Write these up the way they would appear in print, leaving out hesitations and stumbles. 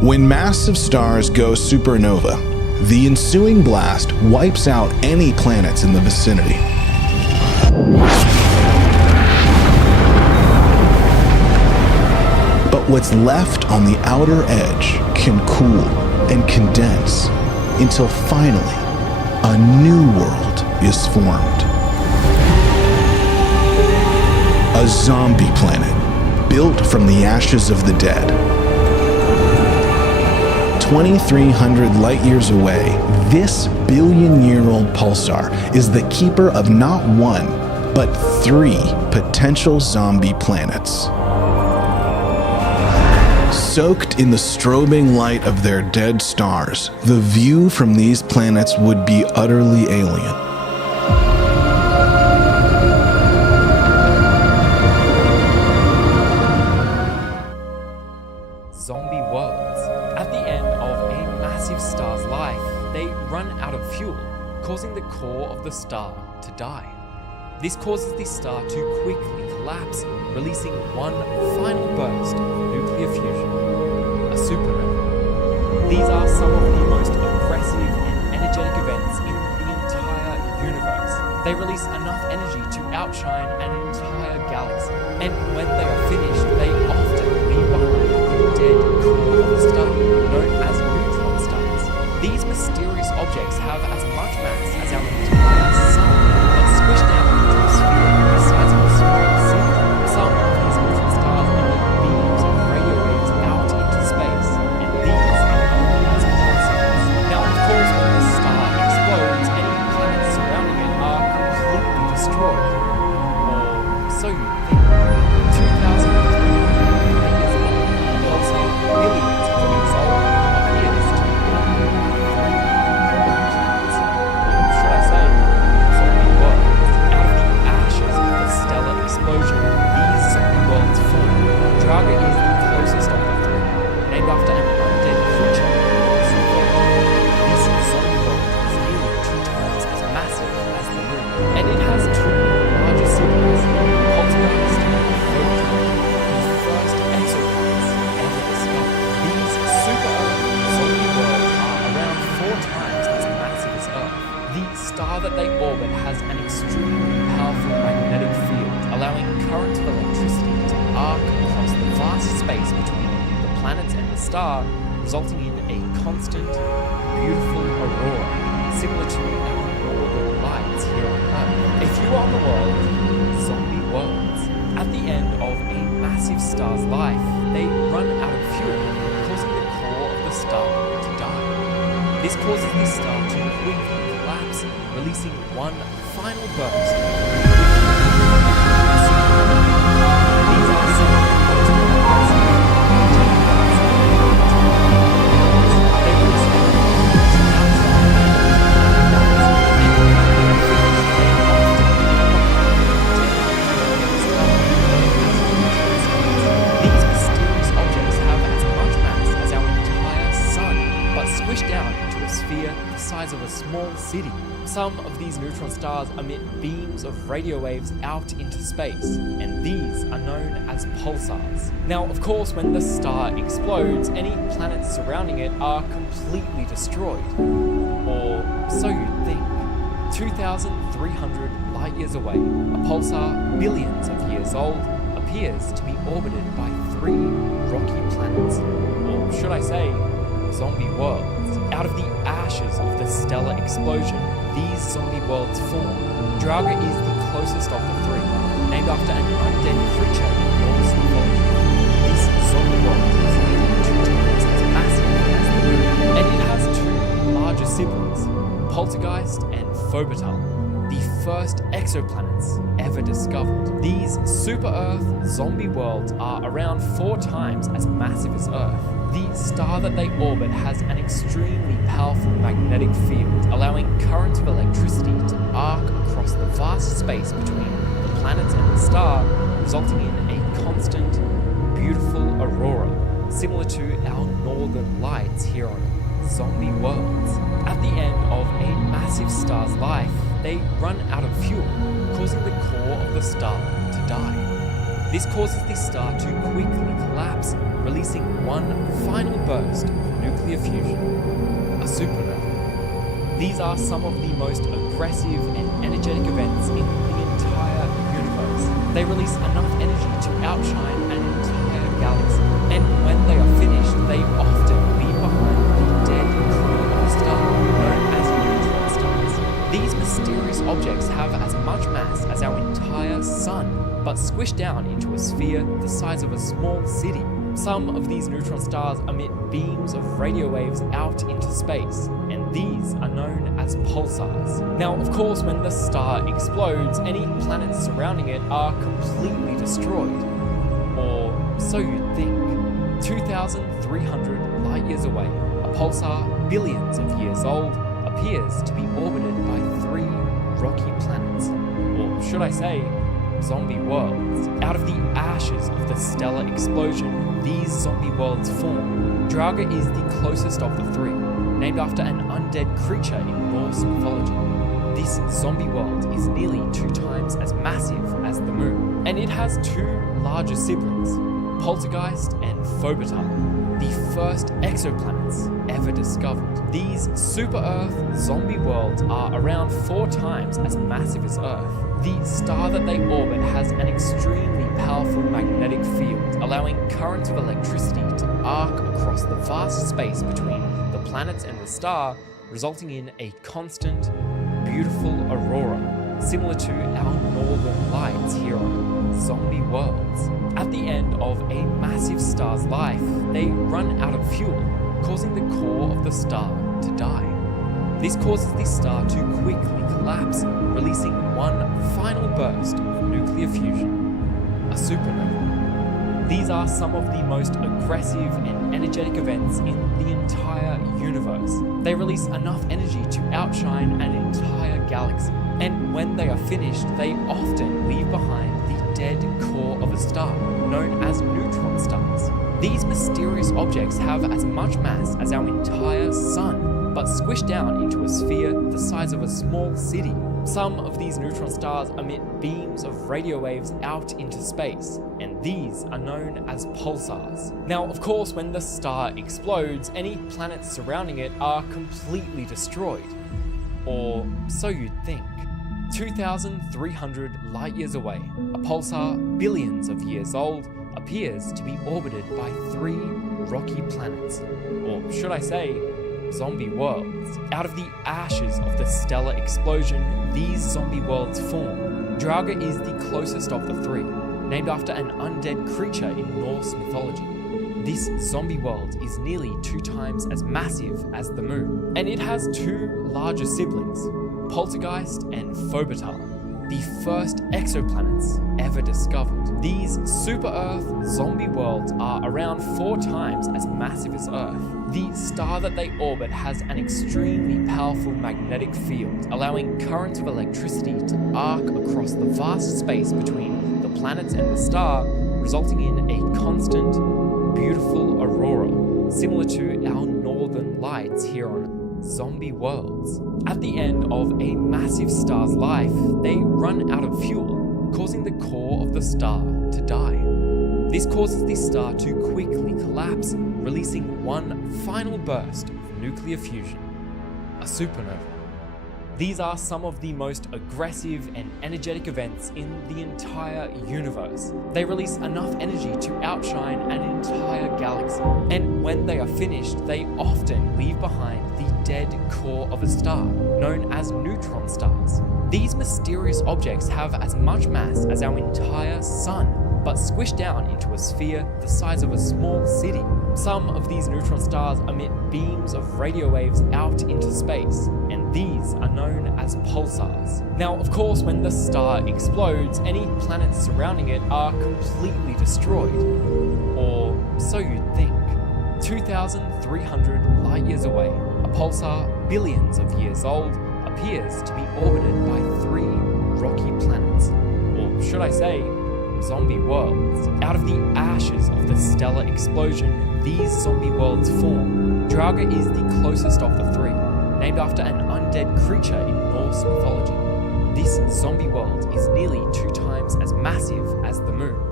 When massive stars go supernova, the ensuing blast wipes out any planets in the vicinity. But what's left on the outer edge can cool and condense until finally a new world is formed. A zombie planet built from the ashes of the dead. 2,300 light years away, this billion-year-old pulsar is the keeper of not one, but 3 potential zombie planets. Soaked in the strobing light of their dead stars, the view from these planets would be utterly alien. Zombie worlds. At the end of a massive star's life, they run out of fuel, causing the core of the star to die. This causes the star to quickly collapse, releasing one final burst of nuclear fusion, a supernova. These are some of the most aggressive and energetic events in the entire universe. They release enough energy to outshine an entire galaxy, and when they are finished, they often leave behind the dead core of the star, known as neutron stars. These mysterious objects have as much mass as our entire sun, but squished down into a sphere the size of a small city. Some of these neutron stars emit beams of radio waves out into space, and these are known as pulsars. Now, of course, when the star explodes, any planets surrounding it are completely destroyed. Or so you think. 2,300 years old, a pulsar billions of years old appears to be born with 3 planets. Or should I say, zombie worlds. Out of the ashes of the stellar explosion, these zombie worlds form. Draga is the closest of the 3, named after an undead creature called Freakiest. This zombie world is nearly 2 times as massive as the Moon, and it has 2 larger siblings, Freakiest and Reanimated, the first exoplanets ever discovered. These super-Earth zombie worlds are around 4 times as massive as Earth. The star that they orbit has an extremely powerful magnetic field, allowing currents of electricity to arc across the vast space between the planets and the star, resulting in a constant, beautiful aurora, similar to our northern lights here on Earth. A few on the world, zombie worlds. At the end of a massive star's life, they run out of fuel, causing the core of the star to die. This causes the star to quickly collapse, releasing one final burst. These are some of the most aggressive and energetic events in the entire universe. They release enough energy to outshine an entire galaxy, and when they are finished, they often leave behind the dead core of the star, known as neutron stars. These mysterious objects have as much mass as our entire sun, but squished down into a sphere the size of a small city. Some of these neutron stars emit beams of radio waves out into space, and these are known as pulsars. Now, of course, when the star explodes, any planets surrounding it are completely destroyed. Or so you'd think. 2,300 light years away, a pulsar billions of years old appears to be orbited by 3 rocky planets. Or should I say, zombie worlds. Out of the ashes of the stellar explosion, these zombie worlds form. Draga is the closest of the 3, named after an undead creature in Norse mythology. This zombie world is nearly 2 times as massive as the Moon, and it has 2 larger siblings, Poltergeist and Phobital, the first exoplanets ever discovered. These super-Earth zombie worlds are around 4 times as massive as Earth. The star that they orbit has an extremely powerful magnetic field, allowing currents of electricity to arc across the vast space between the planets and the star, resulting in a constant, beautiful aurora, similar to our northern lights here on zombie worlds. At the end of a massive star's life, they run out of fuel, causing the core of the star to die. This causes the star to quickly collapse, releasing one final burst of nuclear fusion, a supernova. These are some of the most aggressive and energetic events in the entire universe. They release enough energy to outshine an entire galaxy, and when they are finished, they often leave behind the dead core of a star, known as neutron stars. These mysterious objects have as much mass as our entire sun, but squished down into a sphere the size of a small city. Some of these neutron stars emit beams of radio waves out into space, and these are known as pulsars. Now, of course, when the star explodes, any planets surrounding it are completely destroyed. Or so you'd think. 2,300 light years away, a pulsar, billions of years old, appears to be orbited by 3 rocky planets. Or should I say, zombie worlds. Out of the ashes of the stellar explosion, these zombie worlds form. Draga is the closest of the 3, named after an undead creature in Norse mythology. This zombie world is nearly 2 times as massive as the moon, and it has 2 larger siblings, Poltergeist and Phobota, the first exoplanets ever discovered. These super-Earth zombie worlds are around 4 times as massive as Earth. The star that they orbit has an extremely powerful magnetic field, allowing currents of electricity to arc across the vast space between the planets and the star, resulting in a constant, beautiful aurora, similar to our northern lights here on zombie worlds. At the end of a massive star's life, they run out of fuel, causing the core of the star to die. This causes the star to quickly collapse, releasing one final burst of nuclear fusion, a supernova. These are some of the most aggressive and energetic events in the entire universe. They release enough energy to outshine an entire galaxy, and when they are finished, they often leave behind the dead core of a star, known as neutron stars. These mysterious objects have as much mass as our entire sun, but squished down into a sphere the size of a small city. Some of these neutron stars emit beams of radio waves out into space, and these are known as pulsars. Now, of course, when the star explodes, any planets surrounding it are completely destroyed. Or so you'd think. 2,300 light years away, a pulsar, billions of years old, appears to be orbited by 3 rocky planets. Or should I say, zombie worlds. Out of the ashes of the stellar explosion, these zombie worlds form. Draga is the closest of the 3, named after an undead creature in Norse mythology. This zombie world is nearly 2 times as massive as the moon, and it has 2 larger siblings, Poltergeist and Phobota, the first exoplanets ever discovered. These super-Earth zombie worlds are around 4 times as massive as Earth. The star that they orbit has an extremely powerful magnetic field, allowing currents of electricity to arc across the vast space between the planets and the star, resulting in a constant, beautiful aurora, similar to our northern lights here on zombie worlds. At the end of a massive star's life, they run out of fuel, causing the core of the star to die. This causes the star to quickly collapse, releasing one final burst of nuclear fusion, a supernova. These are some of the most aggressive and energetic events in the entire universe. They release enough energy to outshine an entire galaxy, and when they are finished, they often leave behind the dead core of a star, known as neutron stars. These mysterious objects have as much mass as our entire sun, but squished down into a sphere the size of a small city. Some of these neutron stars emit beams of radio waves out into space, and these are known as pulsars. Now, of course, when the star explodes, any planets surrounding it are completely destroyed. Or so you'd think. 2,300 light years away, a pulsar, billions of years old, appears to be orbited by 3 rocky planets. Or should I say, zombie worlds. Out of the ashes of the stellar explosion, these zombie worlds form. Draga is the closest of the 3, named after an undead creature in Norse mythology. This zombie world is nearly 2 times as massive as the moon,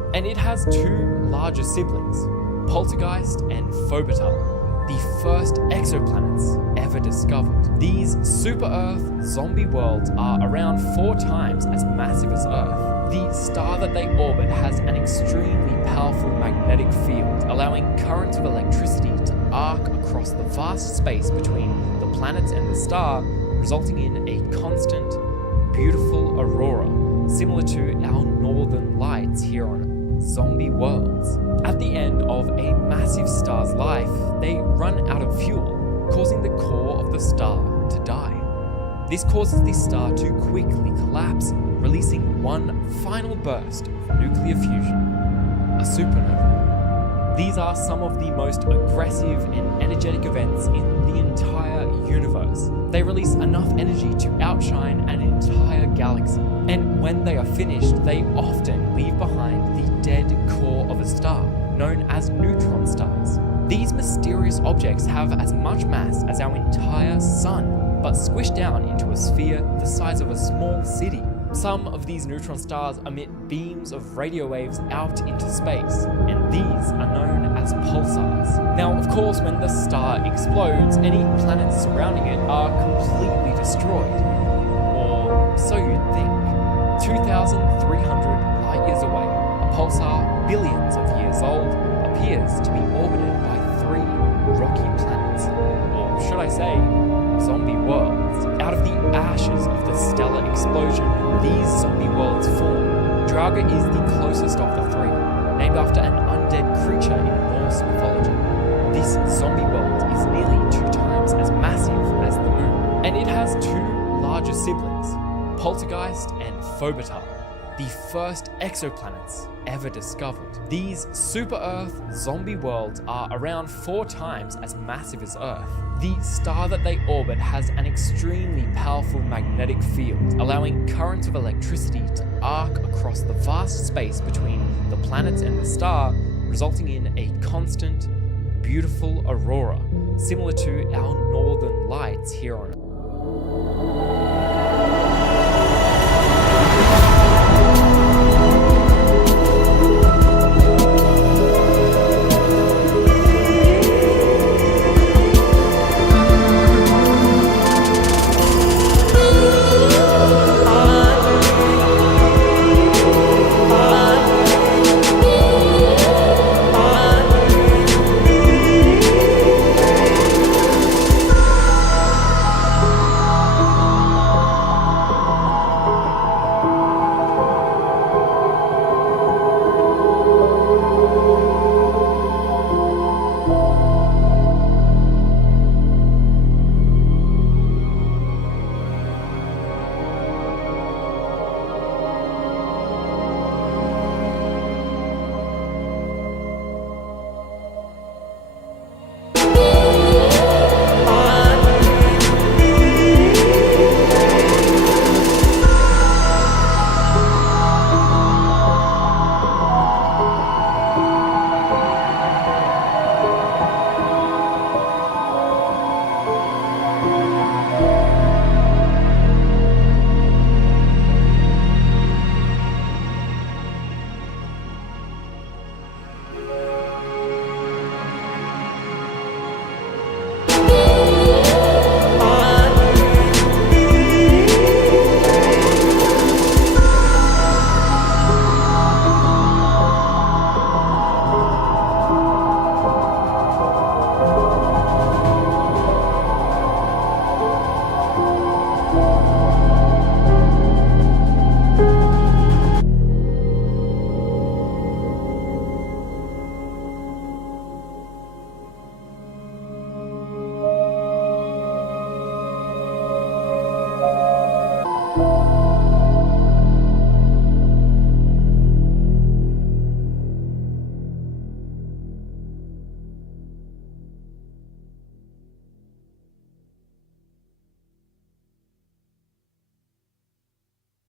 and it has two larger siblings, Poltergeist and Phobiter, the first exoplanets ever discovered. These super-Earth zombie worlds are around 4 times as massive as Earth. The star that they orbit has an extremely powerful magnetic field, allowing currents of electricity to arc across the vast space between the planets and the star, resulting in a constant, beautiful aurora, similar to our northern lights here on zombie worlds. At the end of a massive star's life, they run out of fuel, causing the core of the star to die. This causes the star to quickly collapse, releasing one final burst of nuclear fusion, a supernova. These are some of the most aggressive and energetic events in the entire universe. They release enough energy to outshine an entire galaxy, and when they are finished, they often leave behind the dead core of a star, known as neutron stars. These mysterious objects have as much mass as our entire sun, but squished down into a sphere the size of a small city. Some of these neutron stars emit beams of radio waves out into space, and these are known as pulsars. Now, of course, when the star explodes, any planets surrounding it are completely destroyed. Or so you'd think. 2,300 light years away, a pulsar billions of years old appears to be orbited by 3 rocky planets. Or should I say, zombie worlds. Out of the ashes of the stellar explosion, these zombie worlds form. Draugr is the closest of the 3, named after an undead creature in Norse mythology. This zombie world is nearly 2 times as massive as the moon, and it has 2 larger siblings, Poltergeist and Phobiter, the first exoplanets ever discovered. These super-Earth zombie worlds are around 4 times as massive as Earth. The star that they orbit has an extremely powerful magnetic field, allowing currents of electricity to arc across the vast space between the planets and the star, resulting in a constant, beautiful aurora, similar to our northern lights here on